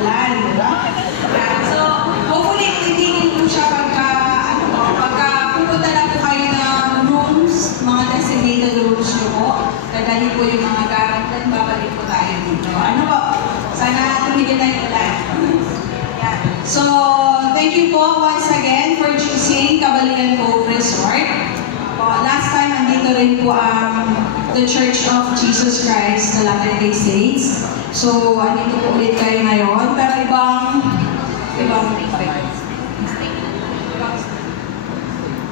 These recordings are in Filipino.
plan, di ba? So, hopefully, titigil po siya pagka pupunta na po kayo ng rooms, mga designated rooms nyo po, dadali po yung mga gamit, then babalik po tayo dito. Ano po? Sana tumigil na yung ulan. Yeah. So, thank you po once again for choosing Kabalingan Cove Resort. Last time, andito rin po ang The Church of Jesus Christ sa Latter-day Saints. So, andito po ulit kayo ngayon. Pero ibang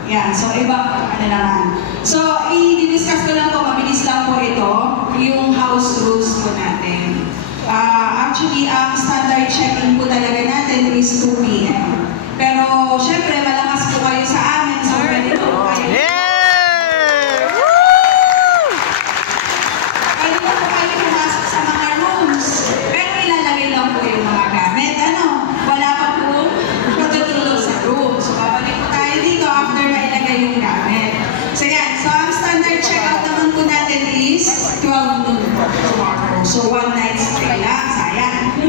yeah, so ano naman. So, i-discuss ko lang po, mabilis lang po ito, yung house rules po natin. Actually, ang standard check-in po talaga natin is 2 p.m. Pero, syempre, malakas po kayo sa amin, so pwede po kayo. Pwede po kayo pumasok sa mga rooms, pero ilalagay lang po yung mga gamit. Wala pa po matutulog sa room. So, babalik po tayo dito after na ilagay yung gamit. So, yan. So, ang standard check-out naman po natin is 12 noon tomorrow. So, 1 night stay lang. Sayang.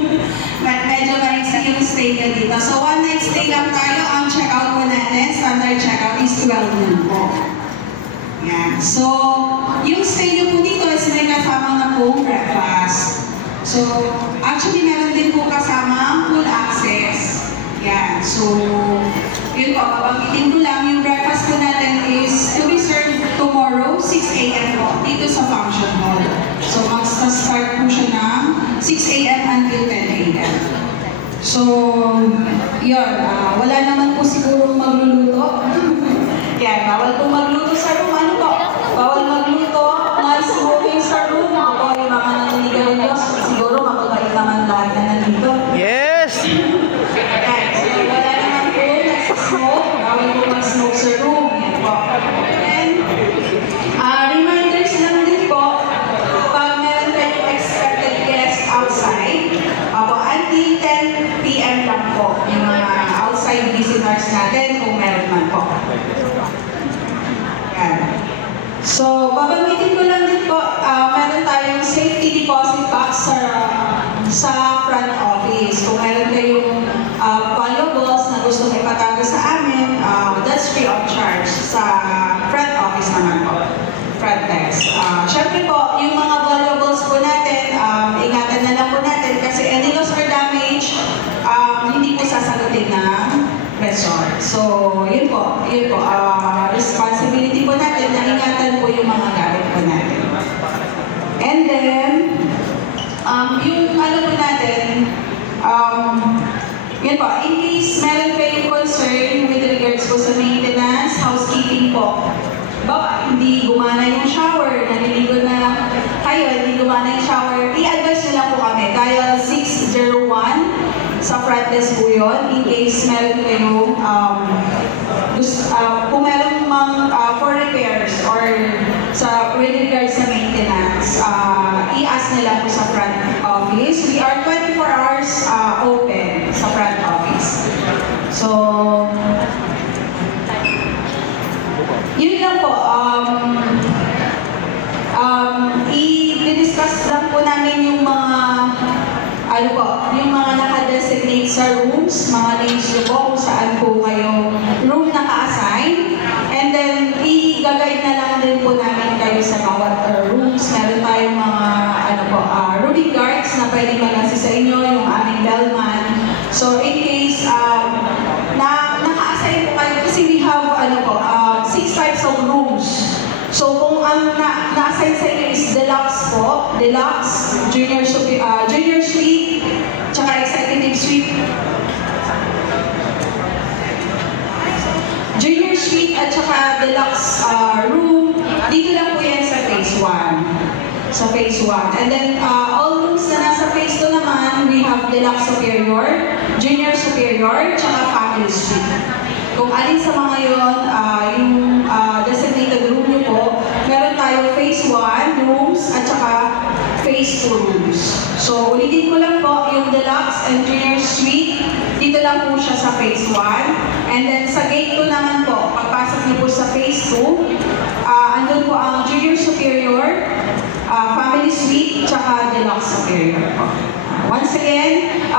Medyo maiksi yung stay ka dito. So, 1 night stay lang tayo. Ang check-out po natin, standard check-out is 12 noon po. Yan. So, yung stay nyo po dito is may kasama na po breakfast. So, actually, meron din po kasama pool access. Yan. So, yun po, babanggitin ko lang, yung breakfast po natin is to be served tomorrow, 6 a.m. po, dito sa function hall. So, mag-start po siya ng 6 a.m. until 10 a.m. So, yun, wala naman po siguro magluluto. Yan, bawal po magluto sa room. Ano po? Bawal magluto, non-smoking sa room. Ako, yung mga naniligaw ng Diyos, siguro makabait naman lahat na nandito. Yes! Yan, so wala naman po nag-smoke. Bawal po mag-smoke sa room. Yan po. And, reminders lang din po, pag meron kayong expected guests outside, until 10 p.m. lang po yung mga outside visitors natin kung meron man po. Yan. So, babanggitin ko lang din po, meron tayong safety deposit box sa front office. Kung meron kayong valuables na gusto may patago sa amin, that's free of charge sa front office naman po. Front desk. Siyempre po, yung mga valuables po natin, ingatan na lang po natin kasi any loss or damage, hindi po sasagutin ng resort. So, yun po, responsibility po natin na ingatan po yung mga gamit po natin. And then, yung ano po natin, yun po, in case meron kayong concern with regards po sa maintenance, housekeeping po, hindi gumana yung shower, naliligo na kayo, hindi gumana yung shower, i-advise nyo lang po kami. Dial 601 sa front desk po yun. In case meron kayong, kung meron mang for repairs or with regards sa maintenance, i-ask nila po sa front office. We are 24 hours open sa front office. So, yun lang po, i-discuss lang po namin yung mga, yung mga naka-designate sa rooms, mga names nyo po kung saan po kayo room naka-assign. And then, i-guide na lang din po namin kayo sa bawat rooms. Meron tayong mga, rooming guards na pwede mag-assist sa inyo, yung aming bellman. So, in case, naka-assign po kayo, kasi we have, 6 types of rooms. So, kung ang na-assign sa inyo is deluxe po, deluxe, junior suite, tsaka executive suite. Junior suite at tsaka deluxe room, dito lang po yan sa phase 1. Sa phase 1. And then, all rooms na nasa phase 2 naman, we have deluxe superior, junior superior, tsaka family suite. Kung alin sa mga yun, yung designated room nyo po, meron tayo phase 1 rooms at saka phase 2 rooms. So, ulitin ko lang po, yung deluxe and junior suite, dito lang po siya sa phase 1. And then sa gate 2 naman po, pagpasok niyo po sa phase 2, andun po ang junior superior, family suite, tsaka deluxe superior po. Once again,